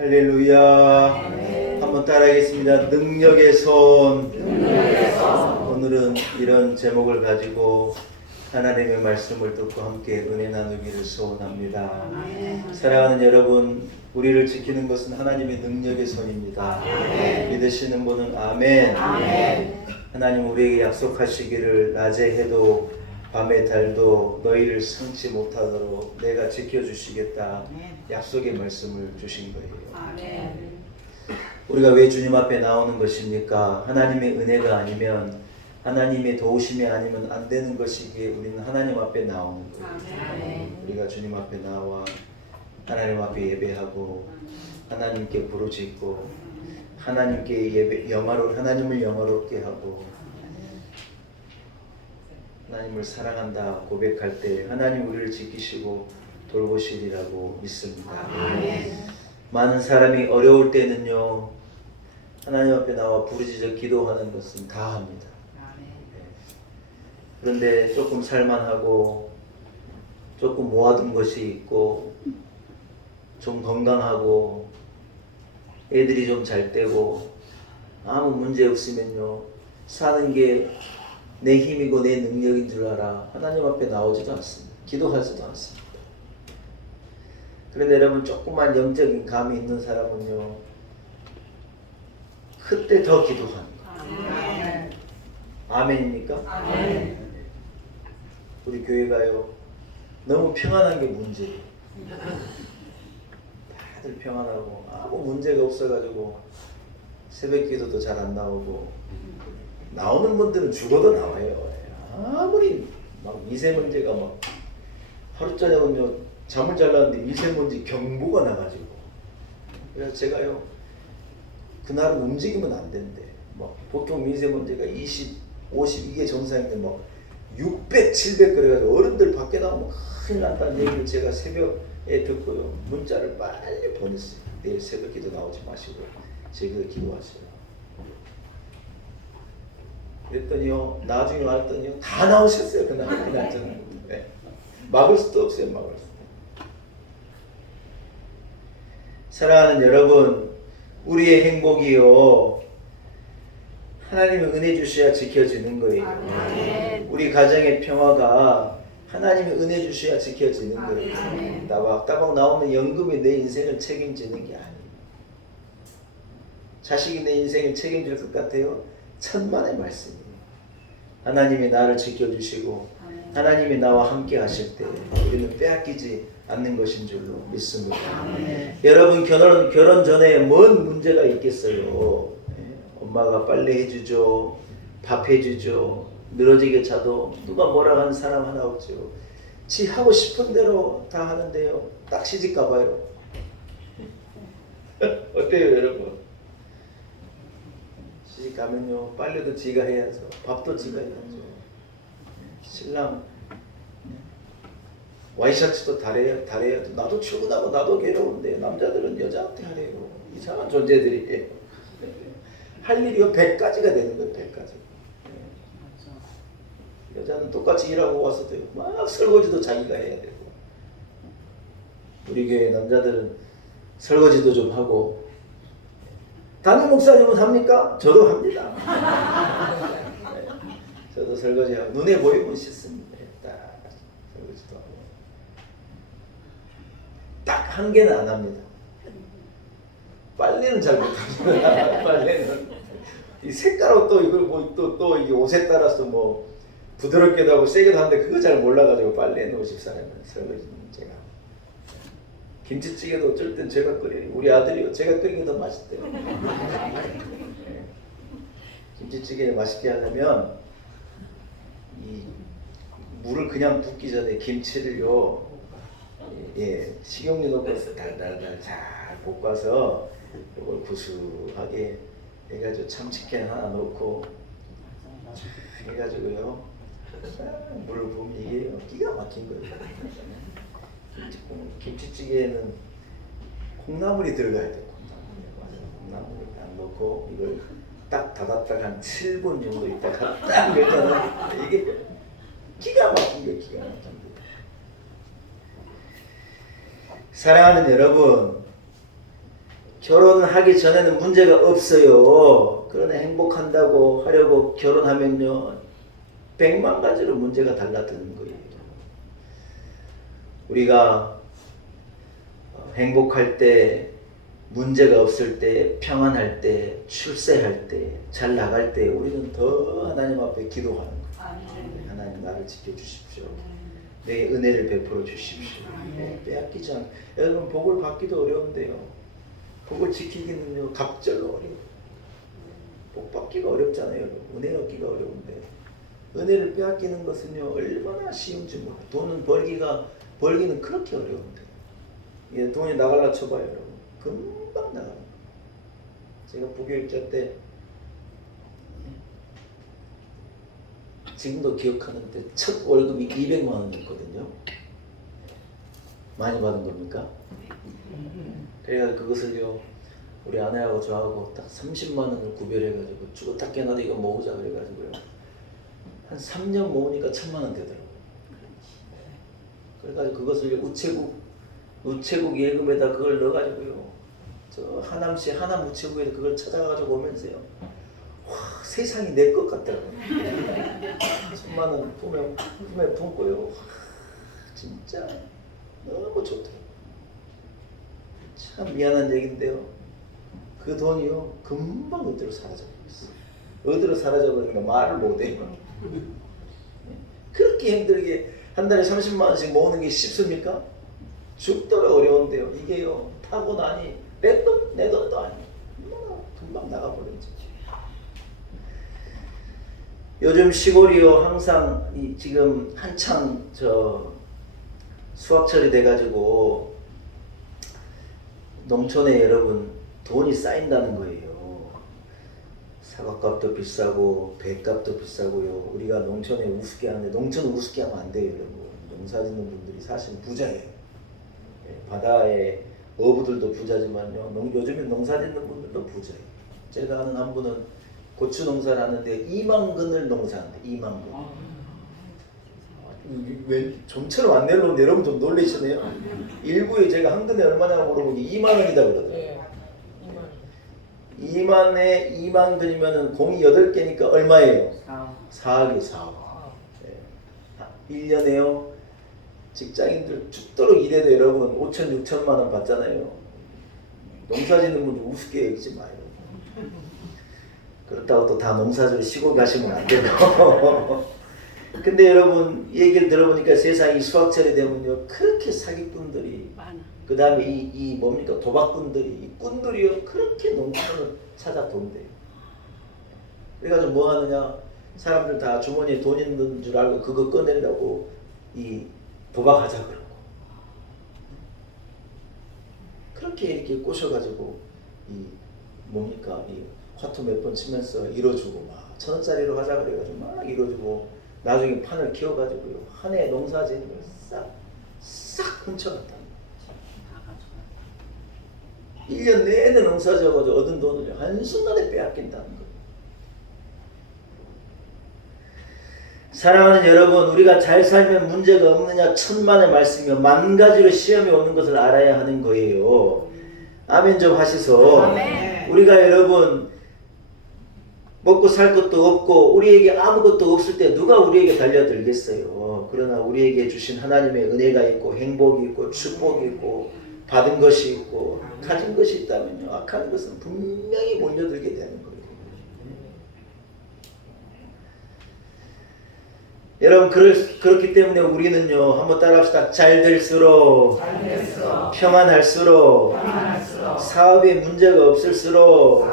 할렐루야. 한번 따라하겠습니다. 능력의 손. 오늘은 이런 제목을 가지고 하나님의 말씀을 듣고 함께 은혜 나누기를 소원합니다. 사랑하는 여러분, 우리를 지키는 것은 하나님의 능력의 손입니다. 믿으시는 분은 아멘. 하나님 우리에게 약속하시기를 낮에 해도 밤에 달도 너희를 성치 못하도록 내가 지켜주시겠다. 약속의 말씀을 주신 거예요. 우리가 왜 주님 앞에 나오는 것입니까? 하나님의 은혜가 아니면, 하나님의 도우심이 아니면 안 되는 것이기에 우리는 하나님 앞에 나오는 거예요. 우리가 주님 앞에 나와 하나님 앞에 예배하고 하나님께 부르짖고 하나님께 하나님을 영화롭게 하고 하나님을 사랑한다 고백할 때 하나님 우리를 지키시고 돌보시리라고 믿습니다. 많은 사람이 어려울 때는요, 하나님 앞에 나와 부르짖어 기도하는 것은 다 합니다. 그런데 조금 살만하고 조금 모아둔 것이 있고 좀 건강하고 애들이 좀 잘 되고 아무 문제 없으면요, 사는 게 내 힘이고 내 능력인 줄 알아 하나님 앞에 나오지도 않습니다. 기도하지도 않습니다. 그런데 여러분, 조그만 영적인 감이 있는 사람은요, 그때 더 기도합니다. 아멘입니까? 아멘. 우리 교회가요, 너무 평안한 게 문제예요. 다들 평안하고 아무 문제가 없어가지고 새벽 기도도 잘 안 나오고, 나오는 분들은 죽어도 나와요. 아무리 막 미세먼지가 막 하루 저녁은요 잠을 잘 잤는데 미세먼지 경보가 나가지고, 그래서 제가요 그날은 움직이면 안 된대. 막 보통 미세먼지가 20, 50 이게 정상인데 막 600, 700 그래가지고 어른들 밖에 나오면 큰일 난다는 얘기를 제가 새벽에 듣고요, 문자를 빨리 보냈어요. 내일 새벽 기도 나오지 마시고 제가 기도하세요. 그랬더니요, 나중에 왔더니요, 다 나오셨어요. 그날 저는. 네. 막을 수도 없어요. 막을 수도. 사랑하는 여러분, 우리의 행복이요, 하나님의 은혜 주셔야 지켜지는 거예요. 우리 가정의 평화가 하나님의 은혜 주셔야 지켜지는 거예요. 따박따박 나오는 연금이 내 인생을 책임지는 게 아니에요. 자식이 내 인생을 책임질 것 같아요? 천만의 말씀이에요. 하나님이 나를 지켜주시고 하나님이 나와 함께 하실 때 우리는 빼앗기지 않는 것인 줄로 믿습니다. 여러분, 결혼 전에 뭔 문제가 있겠어요? 엄마가 빨래 해주죠, 밥 해주죠, 늘어지게 자도 누가 뭐라 하는 사람 하나 없죠. 지 하고 싶은 대로 다 하는데요, 딱 시집 가봐요. 어때요 여러분? 시집 가면요, 빨래도 지가 해야죠, 밥도 지가 해야죠. 신랑 와이셔츠도 달아야 나도 출근하고 나도 괴로운데 남자들은 여자한테 하래요. 이상한 존재들이 할 일이 100가지가 되는 거예요. 100가지. 여자는 똑같이 일하고 와서도 막 설거지도 자기가 해야 되고, 우리 교회 남자들은 설거지도 좀 하고. 담임 목사님은 합니까? 저도 합니다. 저도 설거지하고 눈에 보이면 씻습니다. 딱 설거지도 하고. 딱 한 개는 안 합니다. 빨래는 잘 못합니다. 빨래는 이 색깔로 또 이걸 뭐 또 이게 옷에 따라서 뭐 부드럽게도 하고 세게도 하는데 그거 잘 몰라가지고 빨래는 50살이면 설거지는 제가. 김치찌개도 어쩔 땐 제가 끓여요. 우리 아들이요, 제가 끓이는 게 더 맛있대요. 네. 김치찌개 맛있게 하려면 이 물을 그냥 붓기 전에 김치를요, 식용유 넣고 달달달 잘 볶아서 이걸 구수하게 해가지고 참치캔 하나 넣고 해가지고요, 물을 부으면 이게 기가 막힌 거예요. 김치찌개에는 콩나물이 들어가야 돼요. 콩나물을 딱 넣고 이걸 딱 닫았다가 한 7분 정도 있다가 딱 열잖아요. 이게 기가 막힌 거예요. 기가 막힌 거예요. 사랑하는 여러분, 결혼하기 전에는 문제가 없어요. 그러나 행복한다고 하려고 결혼하면요 100만 가지로 문제가 달라드는 거예요. 우리가 행복할 때, 문제가 없을 때, 평안할 때, 출세할 때, 잘 나갈 때 우리는 더 하나님 앞에 기도하는 거예요. 하나님 나를 지켜주십시오. 내 은혜를 베풀어 주십시오. 빼앗기지 않고. 여러분 복을 받기도 어려운데요. 복을 지키기는요 갑절로 어려워요. 복 받기가 어렵잖아요. 은혜 얻기가 어려운데 은혜를 빼앗기는 것은요 얼마나 쉬운지 몰라요. 돈은 벌기는 그렇게 어려운데 돈이 나갈라 쳐봐요 여러분. 금방 나갑니다. 제가 부교육자 때 지금도 기억하는데 첫 월급이 200만 원이었거든요. 많이 받은 겁니까? 그래서 그것을요 우리 아내하고 저하고 딱 30만 원을 구별해가지고 죽었다 깨나도 이거 모으자 그래가지고요 한 3년 모으니까 1000만 원 되더라고요. 그래가지고 그것을 우체국 예금에다 그걸 넣어가지고요 저 하남시 하남 우체국에서 그걸 찾아가지고 오면서요 와 세상이 내 것 같더라고요. 1000만 원 품에 품고요 와, 진짜 너무 좋더라고요. 참 미안한 얘기인데요 그 돈이요 금방 어디로 사라져버렸어요. 어디로 사라져버리니까 말을 못해요. 그렇게 힘들게 한 달에 30만 원씩 모으는 게 쉽습니까? 죽도록 어려운데요. 이게요 타고나니 내 돈도 아니에요. 금방 나가버리죠. 요즘 시골이요 항상 지금 한창 수확철이 돼가지고 농촌에 여러분 돈이 쌓인다는 거예요. 사과값도 비싸고 배값도 비싸고요. 우리가 농촌에 우습게 하는데 농촌은 우습게 하면 안 돼요 여러분. 농사짓는 분들이 사실 부자예요. 바다의 어부들도 부자지만요 요즘엔 농사짓는 분들도 부자예요. 제가 아는 한 분은 고추 농사를 하는데 2만 근을 농사하는데 2만 근. 왜 좀처럼 안 내려오는데 여러분 좀 놀라시네요. 일부에 제가 한 근에 얼마냐고 물어보니 2만 원이다 그러더라고요. 2만에 2만 근이면은 공이 8개니까 얼마예요? 4억이요 4억. 1년에요 직장인들 죽도록 일해도 여러분 5천 6천만 원 받잖아요. 농사짓는 분들 우습게 여기지 마요. 그렇다고 또 다 농사지러 시골 가시면 안 되고. 근데 여러분 얘기를 들어보니까 세상이 수확철이 되면요 그렇게 사기꾼들이 그 다음에 이 뭡니까 도박꾼들이 이 꾼들이요 그렇게 농촌을 찾아돈대요. 그래가지고 뭐 하느냐 사람들 다 주머니에 돈 있는 줄 알고 그거 꺼내려고 이 도박하자 그러고 그렇게 이렇게 꼬셔가지고 이 뭡니까 이 화투 몇 번 치면서 이뤄주고 막 1000원짜리로 하자 그래가지고 막 이뤄주고 나중에 판을 키워가지고요 한 해 농사 지은 걸 싹 훔쳐갔다. 1년 내내 농사 지어가지고 얻은 돈을 한순간에 빼앗긴다는 거예요. 사랑하는 여러분 우리가 잘 살면 문제가 없느냐 천만의 말씀이며 만가지로 시험이 오는 것을 알아야 하는 거예요. 아멘 좀 하시소. 아멘. 우리가 여러분 먹고 살 것도 없고 우리에게 아무것도 없을 때 누가 우리에게 달려들겠어요. 그러나 우리에게 주신 하나님의 은혜가 있고 행복이 있고 축복이 있고 받은 것이 있고 가진 것이 있다면요 악한 것은 분명히 몰려들게 되는 거예요. 여러분 그렇기 때문에 우리는요 한번 따라합시다. 잘 될수록 평안할수록 사업에 문제가 없을수록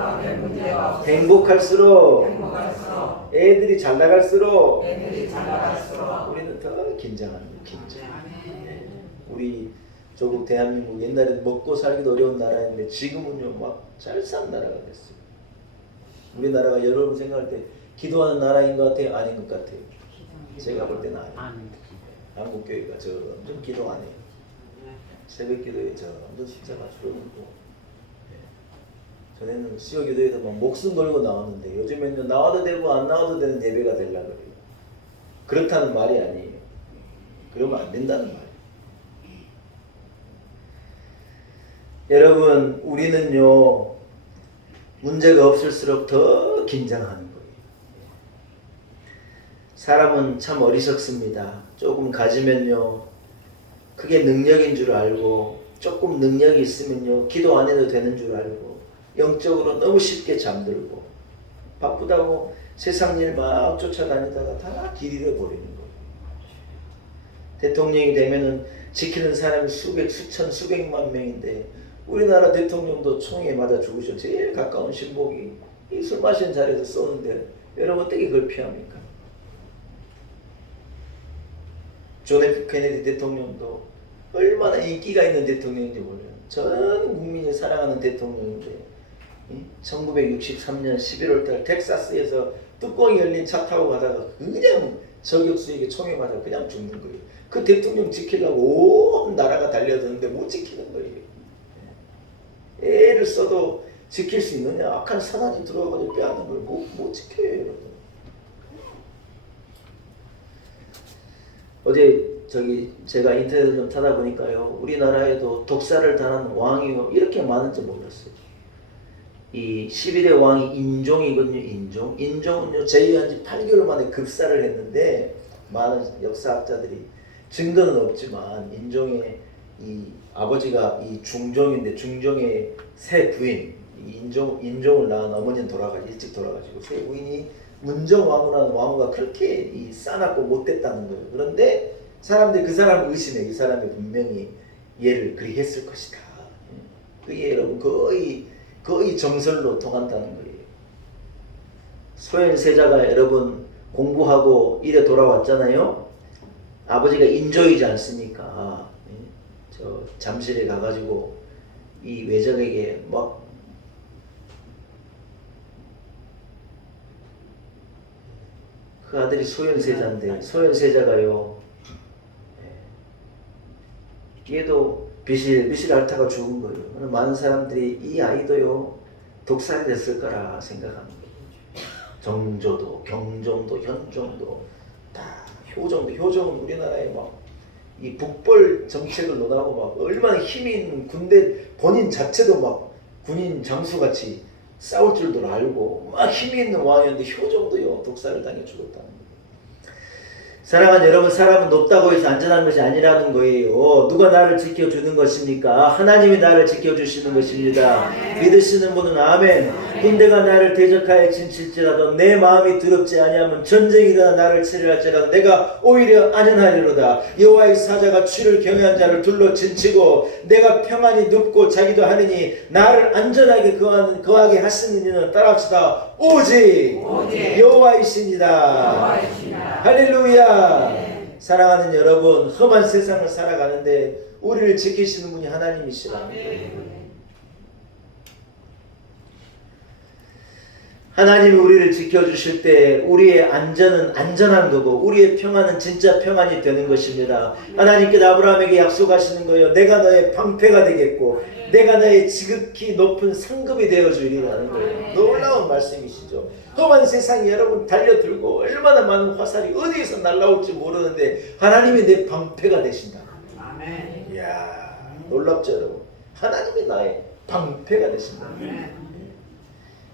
행복할수록 애들이 잘 나갈수록 우리는 더 긴장하는 거예요. 긴장. 우리 조국 대한민국 옛날에 먹고 살기도 어려운 나라였는데 지금은요 막 잘 사는 나라가 됐어요. 우리나라가 여러분 생각할 때 기도하는 나라인 것 같아요? 아닌 것 같아요? 제가 볼 때는 아니에요. 한국 교회가 점점 기도 안 해요. 새벽 기도에 점점 십자가 줄어들고 전에는 수요 기도에서 막 목숨 걸고 나왔는데 요즘에는 나와도 되고 안 나와도 되는 예배가 되려고 그래요. 그렇다는 말이 아니에요. 그러면 안 된다는 말이에요. 여러분, 우리는요, 문제가 없을수록 더 긴장하는 거예요. 사람은 참 어리석습니다. 조금 가지면요, 그게 능력인 줄 알고, 조금 능력이 있으면요, 기도 안 해도 되는 줄 알고, 영적으로 너무 쉽게 잠들고, 바쁘다고 세상 일 막 쫓아다니다가 다 길 잃어버리는 거예요. 대통령이 되면은 지키는 사람이 수백, 수천, 수백만 명인데, 우리나라 대통령도 총에 맞아 죽으셔. 제일 가까운 신복이 이 술 마시는 자리에서 쏘는데, 여러분 어떻게 그걸 피합니까? 존 F 케네디 대통령도 얼마나 인기가 있는 대통령인지 몰라요. 전 국민이 사랑하는 대통령인데 1963년 11월달 텍사스에서 뚜껑이 열린 차 타고 가다가 그냥 저격수에게 총에 맞아 그냥 죽는 거예요. 그 대통령 지키려고 온 나라가 달려드는데 못 지키는 거예요. 애를 써도 지킬 수 있느냐? 악한 사단이 들어와가지고 빼앗는 걸 못 지켜요, 여러분. 어제 제가 인터넷을 좀 타다 보니까요, 우리나라에도 독사를 당한 왕이 이렇게 많은지 몰랐어요. 이 11대 왕이 인종이거든요. 인종은요, 제위한 지 8개월 만에 급사를 했는데, 많은 역사학자들이 증거는 없지만 인종의 이 아버지가 이 중종인데, 중종의 새 부인, 인종을 낳은 어머니는 일찍 돌아가지고 새 부인이 문정왕후라는 왕후가 그렇게 싸납고 못됐다는 거예요. 그런데 사람들이 그 사람을 의심해. 이 사람이 분명히 얘를 그리 했을 것이다. 그게 여러분 거의 정설로 통한다는 거예요. 소현세자가 여러분 공부하고 이래 돌아왔잖아요. 아버지가 인조이지 않습니까? 저 잠실에 가가지고 이 외적에게 막 그 아들이 소현세자인데, 소현세자가요, 얘도 비실 앓다가 죽은 거예요. 많은 사람들이 이 아이도요, 독살이 됐을 거라 생각하는 거예요. 정조도, 경종도, 현종도, 다 효종은 우리나라에 막 이 북벌 정책을 논하고 막 얼마나 힘이 있는 군대, 본인 자체도 막 군인 장수같이 싸울 줄도 알고 막 힘이 있는 왕이었는데 효종도요, 독살을 당해 죽었다는 거예요. 사랑하는 여러분, 사람은 높다고 해서 안전한 것이 아니라는 거예요. 누가 나를 지켜주는 것입니까? 하나님이 나를 지켜주시는 것입니다. 믿으시는 분은 아멘. 군대가 나를 대적하여 진칠지라도 내 마음이 두렵지 아니하면 전쟁이 일어나 나를 치료할지라도 내가 오히려 안전하리로다. 여호와의 사자가 주를 경외한 자를 둘러 진치고 내가 평안히 눕고 자기도 하느니 나를 안전하게 거하게 하시는 이는 따라합시다. 오직 여호와이시니라. 할렐루야. 사랑하는 여러분, 험한 세상을 살아가는데 우리를 지키시는 분이 하나님이시라는 거예요. 하나님이 우리를 지켜주실 때 우리의 안전은 안전한 거고 우리의 평안은 진짜 평안이 되는 것입니다. 하나님께서 아브라함에게 약속하시는 거예요. 내가 너의 방패가 되겠고 내가 너의 지극히 높은 상급이 되어주리라는 거예요. 놀라운 말씀이시죠. 험한 세상에 여러분 달려들고 얼마나 많은 화살이 어디에서 날라올지 모르는데 하나님이 내 방패가 되신다. 아멘. 이야, 놀랍죠 여러분. 하나님이 나의 방패가 되신다. 아멘.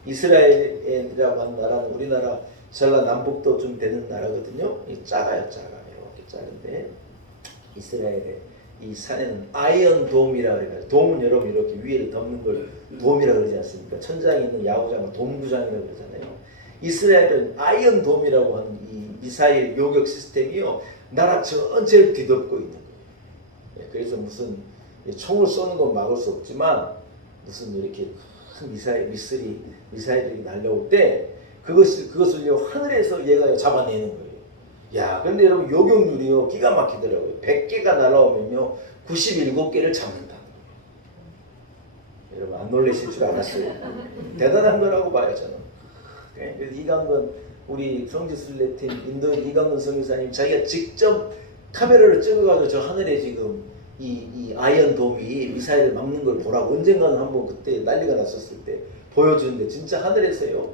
이스라엘이라고 하는 나라는 우리나라 전라남북도 좀 되는 나라거든요. 작아요. 이렇게 작은데 이스라엘의 이 산에는 아이언 돔이라 그래요. 돔은 여러분 이렇게 위에를 덮는 걸 돔이라 그러지 않습니까? 천장에 있는 야구장을 돔구장이라고 그러잖아요. 이스라엘은 아이언 돔이라고 하는 이 미사일 요격 시스템이요, 나라 전체를 뒤덮고 있는 거예요. 그래서 무슨 총을 쏘는 건 막을 수 없지만 무슨 이렇게 큰 미사일이 날려올 때 그것을요 하늘에서 얘가 잡아내는 거예요. 야, 근데 여러분 요격률이요 기가 막히더라고요. 100개가 날아오면요 97개를 잡는다. 여러분 안 놀라실 줄 알았어요. 대단한 거라고 봐요 저는. 그래서 이강건 우리 성지순례팀 인도 이강건 선교사님 자기가 직접 카메라를 찍어가지고 저 하늘에 지금 이 아이언 돔이 미사일을 막는 걸 보라고 언젠가는 한번 그때 난리가 났었을 때 보여주는데 진짜 하늘에서요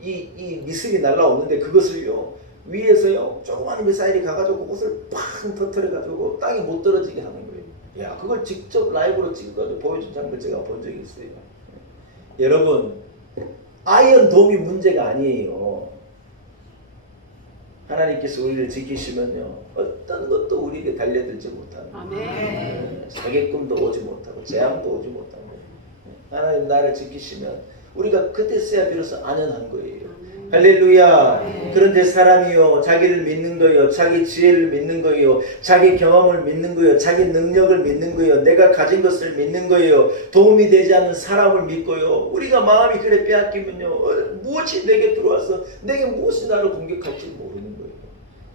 이 미사일이 날라오는데 그것을요 위에서요 조그마한 미사일이 가가지고 그것을 팡 터뜨려가지고 땅에 못 떨어지게 하는 거예요. 야, 그걸 직접 라이브로 찍어가지고 보여준 장면 제가 본 적이 있어요. 여러분, 아이언 돔이 문제가 아니에요. 하나님께서 우리를 지키시면요, 어떤 것도 우리에게 달려들지 못하는, 사기꾼도 오지 못하고 재앙도 오지 못하고, 하나님 나를 지키시면 우리가 그때서야 비로소 안연한 거예요. 할렐루야. 그런데 사람이요, 자기를 믿는 거요, 자기 지혜를 믿는 거요, 자기 경험을 믿는 거요, 자기 능력을 믿는 거요, 내가 가진 것을 믿는 거요, 도움이 되지 않는 사람을 믿고요, 우리가 마음이 그래 빼앗기면요, 무엇이 내게 들어와서 내게 무엇이 나를 공격할지 모르는 거예요.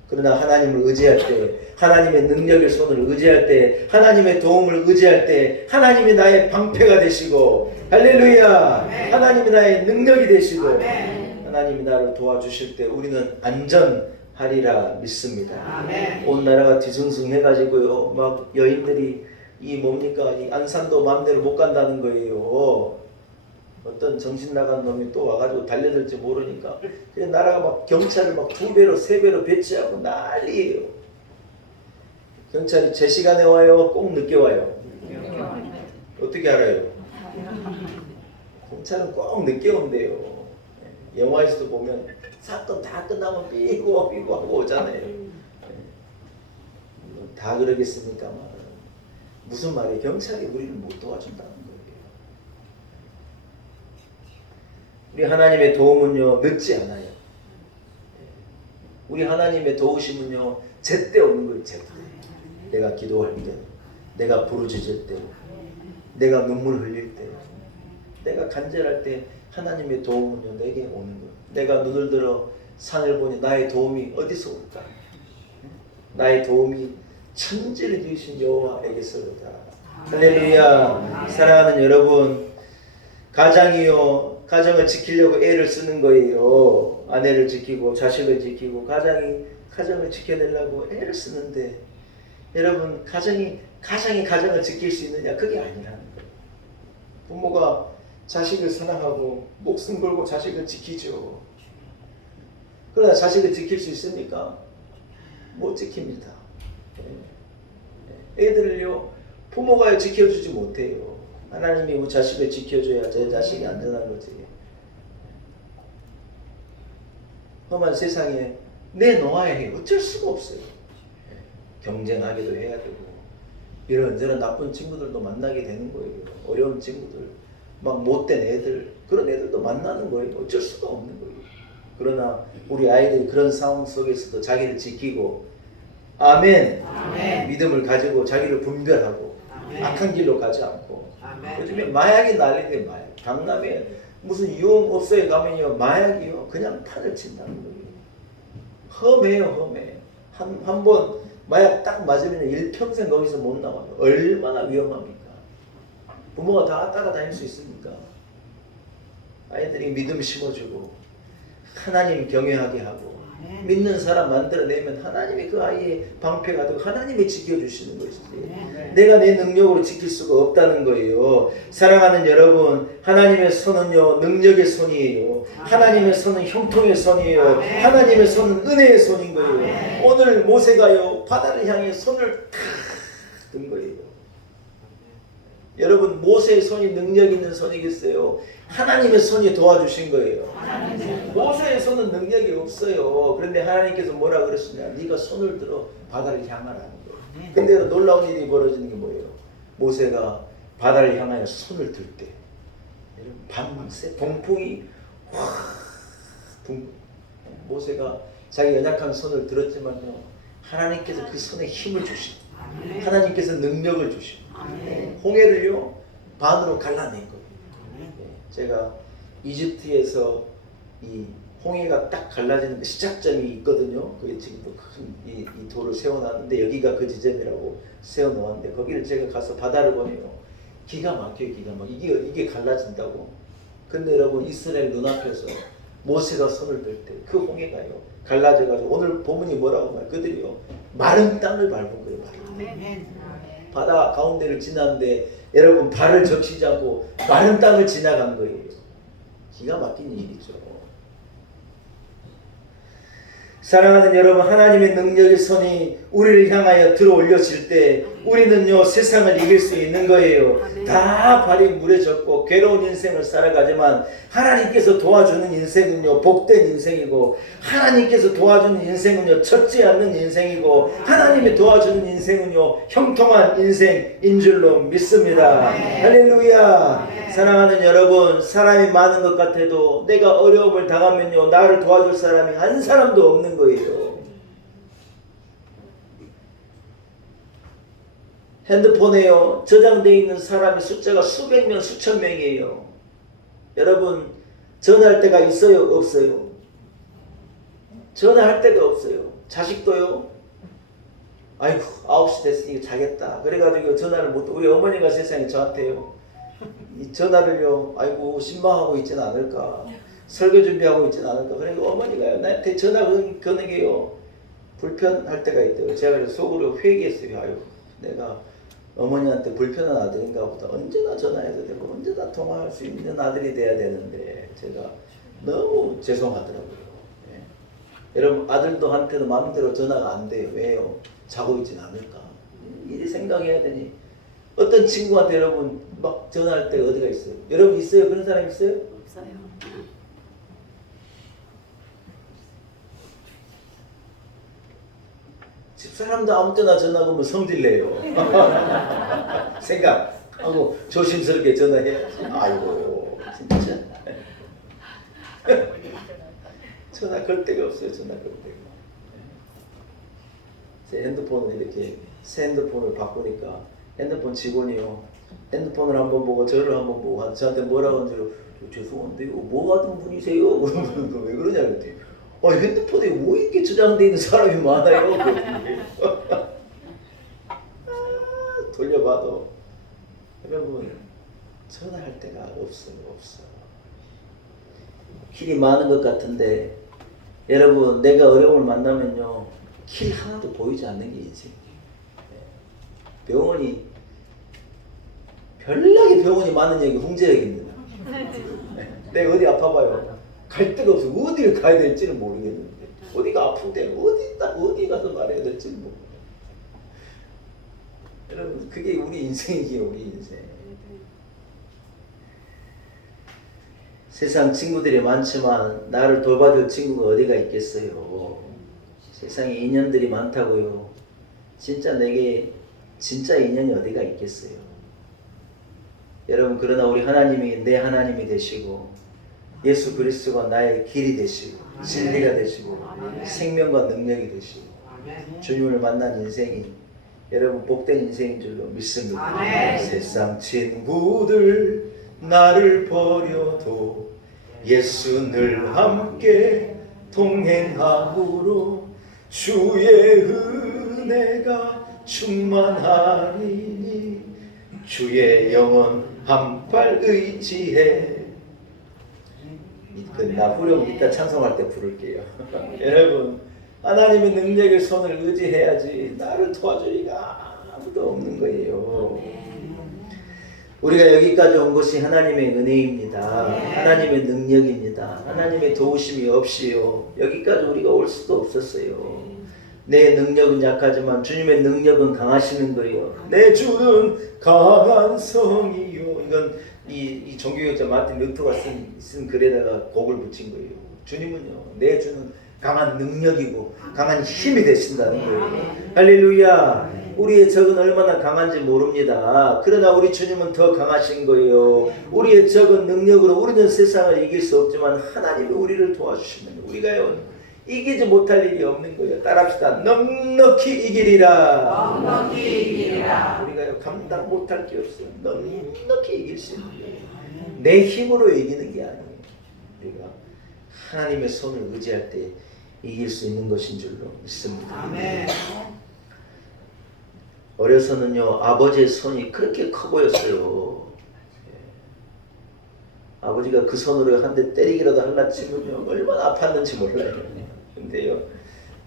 그러나 하나님을 의지할 때, 하나님의 능력의 손을 의지할 때, 하나님의 도움을 의지할 때, 하나님이 나의 방패가 되시고, 할렐루야, 하나님이 나의 능력이 되시고, 하나님이 나를 도와주실 때 우리는 안전하리라 믿습니다. 아멘. 온 나라가 뒤숭숭해가지고요, 막 여인들이 이 뭡니까, 이 안산도 마음대로 못 간다는 거예요. 어떤 정신 나간 놈이 또 와가지고 달려들지 모르니까 그냥 나라가 막 경찰을 막 2배로 3배로 배치하고 난리예요. 경찰이 제 시간에 와요, 꼭 늦게 와요? 어떻게 알아요? 경찰은 꼭 늦게 온대요. 영화에서도 보면 사건 다 끝나면 삐고 하고 오잖아요. 다 그러겠습니까만 무슨 말이에요? 경찰이 우리를 못 도와준다는 거예요. 우리 하나님의 도움은요, 늦지 않아요. 우리 하나님의 도우심은요, 제때 오는 거예요. 제때. 내가 기도할 때, 내가 부르짖을 때, 내가 눈물 흘릴 때, 내가 간절할 때 하나님의 도움은요, 내게 오는 거예요. 내가 눈을 들어 산을 보니 나의 도움이 어디서 올까? 나의 도움이 천지를 지으신 여호와에게서로다. 할렐루야. 사랑하는 여러분, 가장이요, 가정을 지키려고 애를 쓰는 거예요. 아내를 지키고 자식을 지키고 가정을 지켜내려고 애를 쓰는데, 여러분, 가정이 가정을 지킬 수 있느냐? 그게 아니라는 거예요. 부모가 자식을 사랑하고 목숨 걸고 자식을 지키죠. 그러나 자식을 지킬 수 있습니까? 못 지킵니다. 애들을요, 부모가 지켜주지 못해요. 하나님이 우리 자식을 지켜줘야 제 자식이 안전한 거지. 험한 세상에 내놓아야 해요. 어쩔 수가 없어요. 경쟁하기도 해야 되고, 이런저런 나쁜 친구들도 만나게 되는 거예요. 어려운 친구들, 막 못된 애들, 그런 애들도 만나는 거예요. 어쩔 수가 없는 거예요. 그러나 우리 아이들이 그런 상황 속에서도 자기를 지키고, 아멘, 믿음을 가지고 자기를 분별하고, 악한 길로 가지 않고. 요즘에 마약이 난리인데, 마약. 강남에 무슨 유흥업소에 가면요, 마약이요, 그냥 판을 친다는 거예요. 험해요, 험해. 한 번 마약 딱 맞으면 일평생 거기서 못 나와요. 얼마나 위험합니까? 부모가 다 따라다닐 수 있습니까? 아이들이 믿음 심어주고, 하나님 경외하게 하고, 믿는 사람 만들어내면 하나님이 그 아이의 방패가 되고 하나님이 지켜주시는 것이지, 내가 내 능력으로 지킬 수가 없다는 거예요. 사랑하는 여러분, 하나님의 손은요, 능력의 손이에요. 하나님의 손은 형통의 손이에요. 하나님의 손은 은혜의 손인 거예요. 오늘 모세가요, 바다를 향해 손을 탁 든 거예요. 여러분, 모세의 손이 능력 있는 손이겠어요? 하나님의 손이 도와주신 거예요. 모세의 손은 능력이 없어요. 그런데 하나님께서 뭐라 그랬으냐? 네가 손을 들어 바다를 향하라는 거예요. 근데 놀라운 일이 벌어지는 게 뭐예요? 모세가 바다를 향하여 손을 들 때, 밤새 동풍이 모세가 자기 연약한 손을 들었지만요, 하나님께서 그 손에 힘을 주시고, 하나님께서 능력을 주시고, 홍해를요 반으로 갈라낸 거예요. 제가 이집트에서 이 홍해가 딱 갈라지는 시작점이 있거든요. 그게 지금도 큰 이 돌을 세워놨는데, 여기가 그 지점이라고 세워놓았는데, 거기를 제가 가서 바다를 보네요. 기가 막혀요, 기가 막혀. 이게 갈라진다고. 근데 여러분, 이스라엘 눈앞에서 모세가 손을 들 때 그 홍해가요 갈라져가지고, 오늘 본문이 뭐라고 말? 그들이요 마른 땅을 밟은 거예요. 마른 땅. 바다 가운데를 지나는데 여러분, 발을 적시지 않고 마른 땅을 지나간 거예요. 기가 막힌 일이죠. 사랑하는 여러분, 하나님의 능력의 손이 우리를 향하여 들어올려질 때 우리는요 세상을 이길 수 있는 거예요. 다 발이 물에 젖고 괴로운 인생을 살아가지만 하나님께서 도와주는 인생은요 복된 인생이고, 하나님께서 도와주는 인생은요 젖지 않는 인생이고, 하나님이 도와주는 인생은요 형통한 인생인 줄로 믿습니다. 할렐루야. 사랑하는 여러분, 사람이 많은 것 같아도 내가 어려움을 당하면요 나를 도와줄 사람이 한 사람도 없는 거예요. 핸드폰에요 저장되어 있는 사람의 숫자가 수백 명 수천 명이에요. 여러분, 전화할 때가 있어요 없어요? 전화할 때가 없어요. 자식도요, 아이고 9시 됐으니까 자겠다 그래가지고 전화를 못. 우리 어머니가 세상에 저한테요 이 전화를요 아이고 신방하고 있진 않을까, 설교 준비하고 있진 않을까. 그러니까 어머니가요 나한테 전화 거는 게요 불편할 때가 있대요. 제가 그래서 속으로 회개했어요. 아유, 내가 어머니한테 불편한 아들인가 보다. 언제나 전화해도 되고 언제나 통화할 수 있는 아들이 돼야 되는데 제가 너무 죄송하더라고요. 예. 여러분, 아들도 한테도 마음대로 전화가 안 돼요. 왜요? 자고 있진 않을까. 이리 생각해야 되니. 어떤 친구한테 여러분 막 전화할 때 어디가 있어요? 여러분 있어요? 그런 사람 있어요? 없어요. 집사람도 아무 때나 전화 오면 성질내요. 생각하고 조심스럽게 전화해야지. 아이고 진짜 전화 걸 데가 없어요. 전화 걸 데가. 제 핸드폰을 이렇게 새 핸드폰을 바꾸니까 핸드폰 직원이요 핸드폰을 한번 보고 저를 한번 보고 저한테 뭐라고 하는지, 죄송한데요 뭐 하던 분이세요? 그러면 왜 그러냐 그랬더니 핸드폰에 뭐 이렇게 저장되어 있는 사람이 많아요. 돌려봐도 여러분 전화할 데가 없어요. 없어. 길이 많은 것 같은데 여러분, 내가 어려움을 만나면요 길 하나도 보이지 않는 게 인생이에요. 병원이 별나게 병원이 많은 얘기 홍제역입니다. 내가 어디 아파봐요 갈 데가 없어. 어디를 가야 될지는 모르겠는데 어디가 아픈데 어디 가서 말해야 될지는 모르겠어요. 여러분, 그게 우리 인생이에요. 우리 인생. 세상 친구들이 많지만 나를 돌봐줄 친구가 어디가 있겠어요. 세상에 인연들이 많다고요. 진짜 내게 진짜 인연이 어디가 있겠어요. 여러분, 그러나 우리 하나님이 내 하나님이 되시고 예수 그리스도가 나의 길이 되시고 진리가 되시고 생명과 능력이 되시고 주님을 만난 인생이 여러분 복된 인생인 줄로 믿습니다. 세상 친구들 나를 버려도 예수 늘 함께 동행함으로 주의 은혜가 충만하리니 주의 영원 한발 의지해. 나 후렴 이따 찬송할 때 부를게요. 여러분, 하나님의 능력의 손을 의지해야지 나를 도와주리가 아무도 없는 거예요. 우리가 여기까지 온 것이 하나님의 은혜입니다. 하나님의 능력입니다. 하나님의 도우심이 없이요 여기까지 우리가 올 수도 없었어요. 내 능력은 약하지만 주님의 능력은 강하시는 거예요. 내 주는 강한 성이요. 이건 이 종교학자 마틴 루터가 쓴 글에다가 곡을 붙인 거예요. 주님은요 내 주는 강한 능력이고 강한 힘이 되신다는 거예요. 할렐루야. 우리의 적은 얼마나 강한지 모릅니다. 그러나 우리 주님은 더 강하신 거예요. 우리의 적은 능력으로 우리는 세상을 이길 수 없지만 하나님이 우리를 도와주시면 우리가요 이기지 못할 일이 없는 거예요. 따라합시다. 넉넉히 이기리라. 넉넉히 이기리라. 우리가요 감당 못할 게 없어요. 넉넉히 이길 수 있는 거예요. 내 힘으로 이기는 게 아니에요. 우리가 하나님의 손을 의지할 때 이길 수 있는 것인 줄로 믿습니다. 아멘. 어려서는요 아버지의 손이 그렇게 커 보였어요. 아버지가 그 손으로 한 대 때리기라도 할라 치면요 얼마나 아팠는지 몰라요. 근데요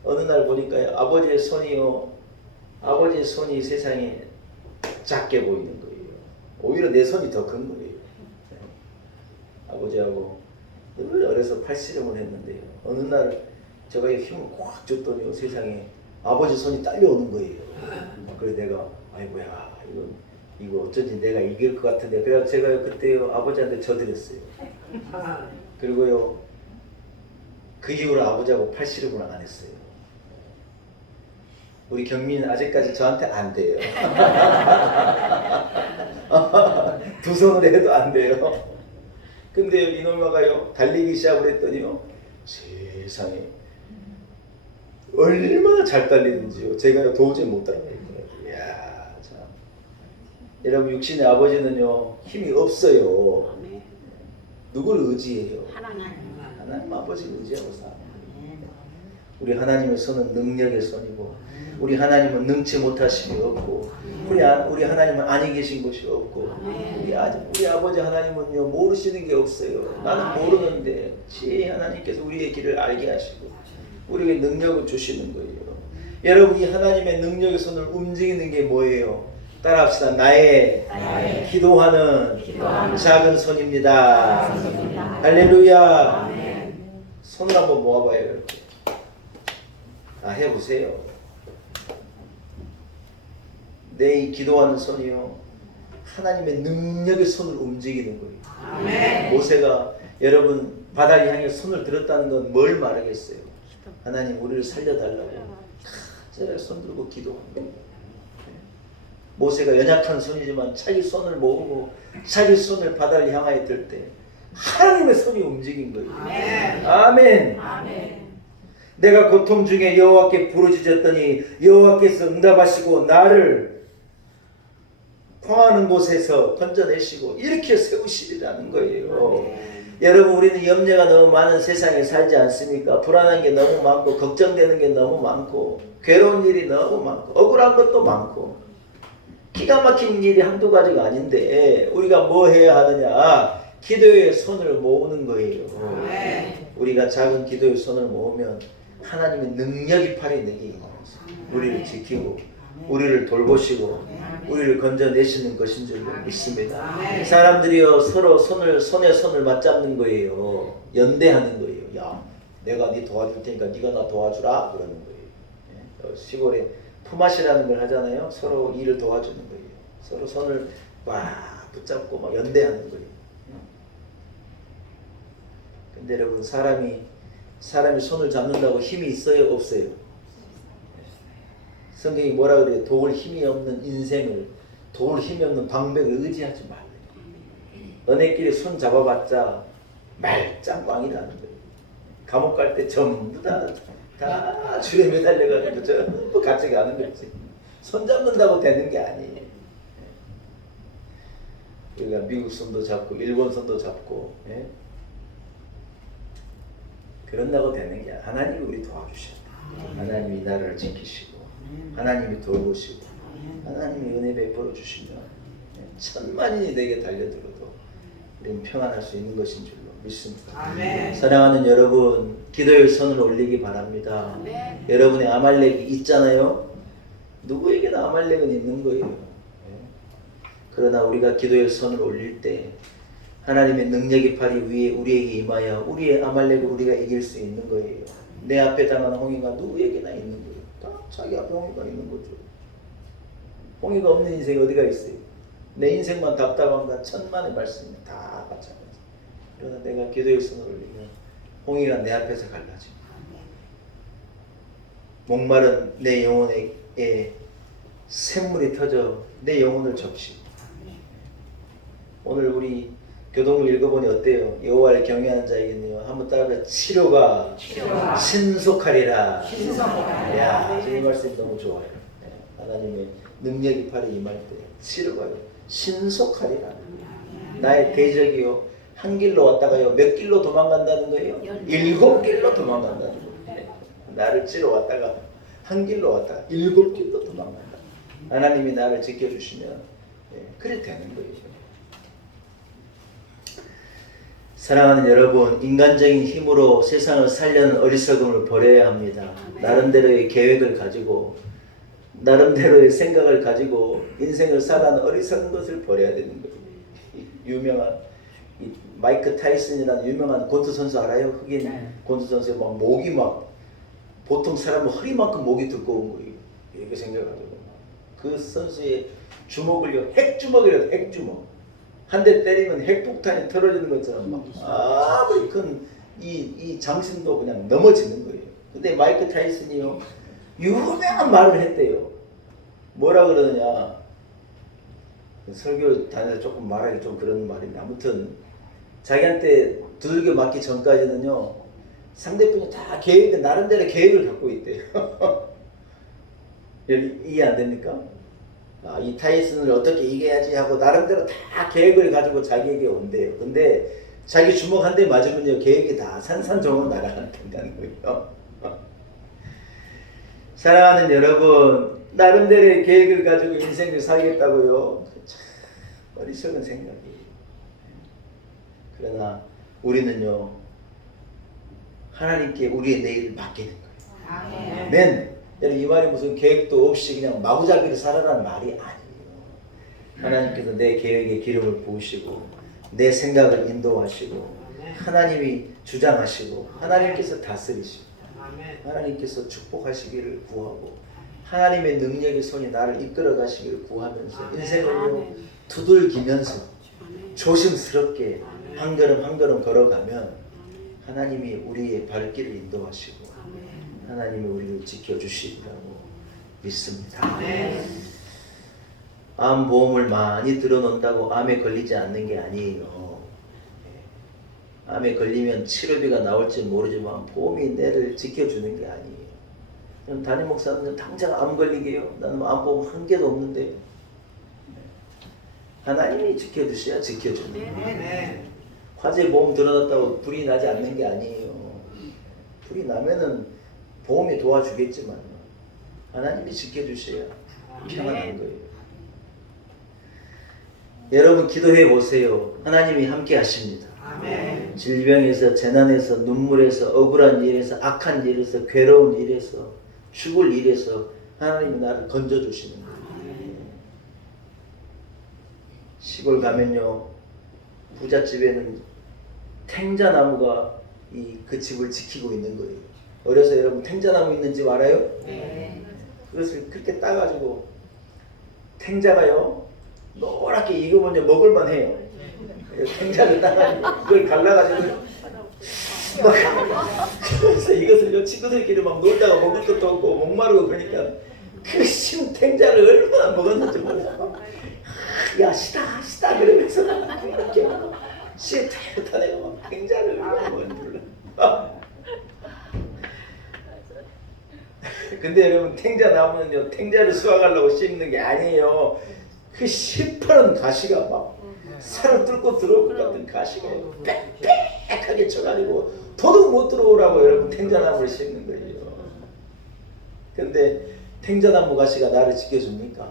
어느 날 보니까요 아버지의 손이 세상에 작게 보이는 거예요. 오히려 내 손이 더 큰 거예요. 아버지하고 늘 어려서 팔씨름을 했는데요 어느 날 제가 힘을 꽉 줬더니 세상에 아버지 손이 딸려오는 거예요. 그래서 내가 아이고야 이거 어쩐지 내가 이길 것 같은데 그래서 제가 그때 아버지한테 져드렸어요. 그리고요 그 이후로 아버지하고 팔씨름을 안 했어요. 우리 경민은 아직까지 저한테 안 돼요. 두 손으로 해도 안 돼요. 근데 이놈아가요 달리기 시작을 했더니요 세상에 얼마나 잘 달리는지요. 제가 도저히 못 따라가겠더라고요. 이야 참. 여러분 육신의 아버지는요 힘이 없어요. 누굴 의지해요? 하나님 아버지를 의지하고 살아요. 우리 하나님의 손은 능력의 손이고 우리 하나님은 능치 못하심이 없고 우리 하나님은 아니 계신 것이 없고 우리 아버지 하나님은요 모르시는 게 없어요. 나는 모르는데 제 하나님께서 우리의 길을 알게 하시고 우리에게 능력을 주시는 거예요. 여러분 이 하나님의 능력의 손을 움직이는 게 뭐예요? 따라합시다. 나의 기도하는 작은 손입니다. 할렐루야. 손을 한번 모아봐요. 이렇게. 해보세요. 내 이 기도하는 손이요 하나님의 능력의 손을 움직이는 거예요. 아멘. 모세가 여러분 바다를 향해 손을 들었다는 건 뭘 말하겠어요? 하나님 우리를 살려달라고 제가 손 들고 기도합니다. 모세가 연약한 손이지만 자기 손을 모으고 자기 손을 바다를 향하여 들 때 하나님의 손이 움직인 거예요. 아멘. 아멘. 아멘. 내가 고통 중에 여호와께 부르짖었더니 여호와께서 응답하시고 나를 광하는 곳에서 건져내시고 일으켜 세우시리라는 거예요. 여러분 우리는 염려가 너무 많은 세상에 살지 않습니까? 불안한 게 너무 많고 걱정되는 게 너무 많고 괴로운 일이 너무 많고 억울한 것도 많고 기가 막힌 일이 한두 가지가 아닌데 우리가 뭐 해야 하느냐? 기도의 손을 모으는 거예요. 우리가 작은 기도의 손을 모으면 하나님의 능력이 팔에 내게 임하면서 우리를 지키고 우리를 돌보시고 우리를 건져내시는 것인 줄 믿습니다. 사람들이요 서로 손에 손을 맞잡는 거예요. 연대하는 거예요. 야, 내가 네 도와줄 테니까 네가 나 도와주라 그러는 거예요. 시골에 품앗이라는 걸 하잖아요. 서로 일을 도와주는 거예요. 서로 손을 막 붙잡고 막 연대하는 거예요. 근데 여러분 사람이 손을 잡는다고 힘이 있어요? 없어요? 성경이 뭐라 그래요? 도울 힘이 없는 인생을 도울 힘이 없는 방백을 의지하지 말래요. 너네끼리 손 잡아봤자 말짱광이라는 거예요. 감옥 갈 때 전부 다 줄에 매달려가지고 전부 같이 가는 거지. 손 잡는다고 되는 게 아니에요. 우리가 미국 손도 잡고 일본 손도 잡고 그런다고 되는 게 하나님이 우리 도와주셔. 하나님이 나를 지키시고 하나님이 돌보시고 하나님이 은혜 베풀어 주시면 천만인이 내게 달려들어도 우리는 평안할 수 있는 것인 줄로 믿습니다. 아멘. 사랑하는 여러분 기도의 손을 올리기 바랍니다. 아멘. 여러분의 아말렉이 있잖아요. 누구에게나 아말렉은 있는 거예요. 그러나 우리가 기도의 손을 올릴 때 하나님의 능력의 팔이 위에 우리에게 임하여 우리의 아말렉을 우리가 이길 수 있는 거예요. 내 앞에 당하는 홍해가 누구에게나 있는 거예요. 다 자기 앞에 홍해가 있는 거죠. 홍해가 없는 인생이 어디가 있어요? 내 인생만 답답한가 천만의 말씀이 다 마찬가지. 그러나 내가 기도의 손을 올리면 홍해가 내 앞에서 갈라지고 목마른 내 영혼에 샘물이 터져 내 영혼을 적시고 오늘 우리 교동을 읽어보니 어때요? 여호와를 경외하는 자에게는요. 한번 따라해 치료가 신속하리라. 야, 이 말씀이 너무 좋아요. 하나님의 능력이 팔에 임할 때 치료가요 신속하리라. 나의 대적이요 한 길로 왔다가요 몇 길로 도망간다는 거예요? 7길로 도망간다는 거예요. 나를 치러 왔다가 한 길로 왔다가 7길로 도망간다. 하나님이 나를 지켜주시면 그래 되는 거예요. 사랑하는 여러분, 인간적인 힘으로 세상을 살려는 어리석음을 버려야 합니다. 나름대로의 계획을 가지고 나름대로의 생각을 가지고 인생을 살아가는 어리석은 것을 버려야 되는 거예요. 유명한 마이크 타이슨이라는 유명한 권투 선수 알아요? 흑인 권투 선수의 막 목이 막 보통 사람은 허리만큼 목이 두꺼운 거예요. 이렇게 생각하고 그 선수의 주먹을요 핵주먹이라도 핵주먹 한 대 때리면 핵폭탄이 터져지는 것처럼 막 아무리 큰 이 장신도 그냥 넘어지는 거예요. 근데 마이크 타이슨이요 유명한 말을 했대요. 뭐라 그러느냐, 설교 다녀서 조금 말하기 좀 그런 말인데 아무튼 자기한테 두들겨 맞기 전까지는요 상대편이 다 계획, 나름대로 계획을 갖고 있대요. 이해 안 됩니까? 이 타이슨을 어떻게 이겨야지 하고 나름대로 다 계획을 가지고 자기에게 온대요. 근데 자기 주먹 한 대 맞으면요 계획이 다 산산조각 날아간다는 거예요. 사랑하는 여러분, 나름대로의 계획을 가지고 인생을 살겠다고요? 참 어리석은 생각이에요. 그러나 우리는요 하나님께 우리의 내일을 맡기는 거예요. 아멘. 여러분 이 말이 무슨 계획도 없이 그냥 마구잡이로 살아라는 말이 아니에요. 하나님께서 내 계획에 기름을 부으시고 내 생각을 인도하시고 하나님이 주장하시고 하나님께서 다스리시고 하나님께서 축복하시기를 구하고 하나님의 능력의 손이 나를 이끌어 가시기를 구하면서 인생을 두들기면서 조심스럽게 한 걸음 한 걸음 걸어가면 하나님이 우리의 발길을 인도하시고 하나님이 우리를 지켜주시리라고 믿습니다. 암보험을 많이 들어놓는다고 암에 걸리지 않는 게 아니에요. 암에 걸리면 치료비가 나올지 모르지만 보험이 내를 지켜주는 게 아니에요. 그럼 담임 목사님은 당장 암 걸리게요? 나는 암보험 한 개도 없는데. 하나님이 지켜주셔야 지켜주는 거예요. 화재 보험 들어놨다고 불이 나지 않는 게 아니에요. 불이 나면은 보험이 도와주겠지만 하나님이 지켜주셔야 평안한 거예요. 여러분 기도해 보세요. 하나님이 함께 하십니다. 아멘. 질병에서, 재난에서, 눈물에서, 억울한 일에서, 악한 일에서, 괴로운 일에서, 죽을 일에서 하나님이 나를 건져주시는 거예요. 시골 가면요 부잣집에는 탱자나무가 그 집을 지키고 있는 거예요. 어려서 여러분 탱자나무 있는 집 알아요? 네. 그것을 그렇게 따가지고 탱자가요 노랗게 익으면 먹을만 해요. 탱자를 따가지고 그걸 갈라가지고 그래서 이것을 친구들끼리 막 놀다가 먹을 것도 없고 목마르고 그러니까 그 신 탱자를 얼마나 먹었는지 몰라. 야 시다 그러면서 이렇게 시다 내가 막 탱자를 먹었는지 몰라. 근데 여러분 탱자 나무는요 탱자를 수확하려고 심는 게 아니에요. 그 시퍼런 가시가 막 살을 뚫고 들어올 것 같은 가시가 빽빽하게 쳐가지고 도둑 못 들어오라고 여러분 탱자나무를 심는 거예요. 근데 탱자나무 가시가 나를 지켜줍니까?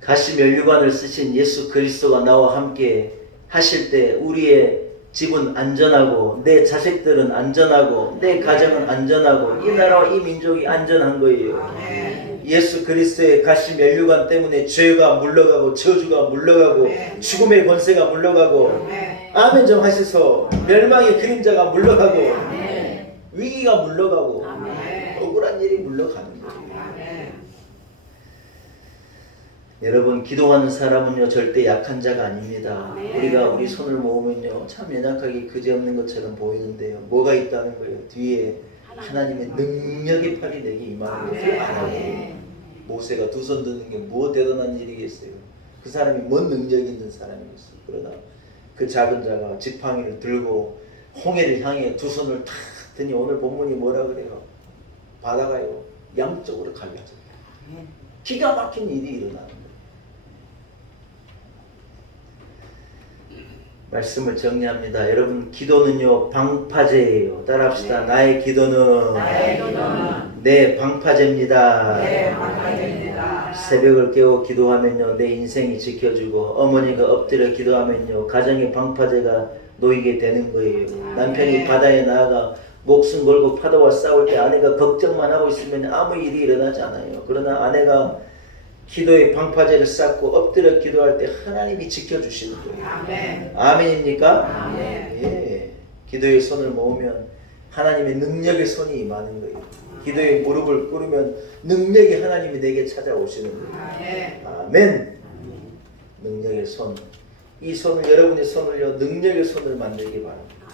가시 면류관을 쓰신 예수 그리스도가 나와 함께 하실 때 우리의 집은 안전하고 내 자식들은 안전하고 내 가정은 안전하고 이 나라와 이 민족이 안전한 거예요. 예수 그리스도의 가시 면류관 때문에 죄가 물러가고 저주가 물러가고 죽음의 권세가 물러가고 아멘 좀 하셔서 멸망의 그림자가 물러가고 위기가 물러가고 억울한 일이 물러가는 거예요. 여러분 기도하는 사람은요 절대 약한 자가 아닙니다. 우리가 우리 손을 모으면요 참 연약하게 그지없는 것처럼 보이는데요 뭐가 있다는 거예요. 뒤에 하나님의 능력의 팔이 내게 임하는 것을 알아요. 모세가 두 손 드는 게 무엇 대단한 일이겠어요. 그 사람이 뭔 능력이 있는 사람이겠어요. 그러나 그 작은 자가 지팡이를 들고 홍해를 향해 두 손을 탁 드니 오늘 본문이 뭐라 그래요. 바다가요 양쪽으로 갈라져요. 기가 막힌 일이 일어나는 거예요. 말씀을 정리합니다. 여러분 기도는요 방파제예요. 따라합시다. 나의 기도는 내 방파제입니다. 새벽을 깨워 기도하면요 내 인생이 지켜주고 어머니가 엎드려 기도하면요 가정의 방파제가 놓이게 되는 거예요. 남편이 바다에 나아가 목숨 걸고 파도와 싸울 때 아내가 걱정만 하고 있으면 아무 일이 일어나지 않아요. 그러나 아내가 기도의 방파제를 쌓고 엎드려 기도할 때 하나님이 지켜주시는 거예요. 아멘. 아멘입니까? 아멘. 예. 기도의 손을 모으면 하나님의 능력의 손이 임하는 거예요. 기도의 무릎을 꿇으면 능력이 하나님이 내게 찾아오시는 거예요. 아멘. 능력의 손. 이 손을 여러분의 손을요 능력의 손을 만들기 바랍니다.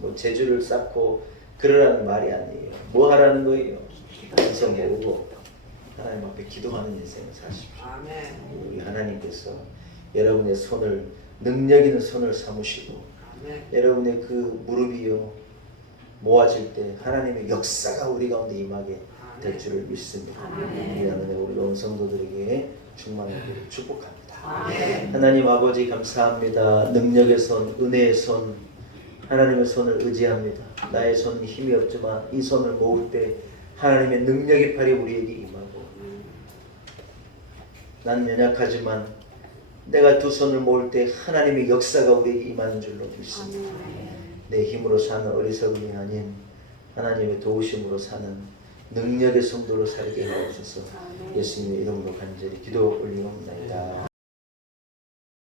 뭐 재주를 쌓고 그러라는 말이 아니에요. 뭐 하라는 거예요? 기도 모으고 하나님 앞에 기도하는 인생을 사십시오. 우리 하나님께서 여러분의 손을 능력 있는 손을 삼으시고 여러분의 그 무릎이요 모아질 때 하나님의 역사가 우리 가운데 임하게 될 줄을 믿습니다. 우리 하나님 우리 온 성도들에게 충만하기를 축복합니다. 하나님 아버지 감사합니다. 능력의 손, 은혜의 손, 하나님의 손을 의지합니다. 나의 손은 힘이 없지만 이 손을 모을 때 하나님의 능력의 팔이 우리에게 임하고 난 연약하지만 내가 두 손을 모을 때 하나님의 역사가 우리에게 임하는 줄로 믿습니다. 내 힘으로 사는 어리석음이 아닌 하나님의 도우심으로 사는 능력의 성도로 살게 하옵소서. 예수님의 이름으로 간절히 기도 올리옵나이다.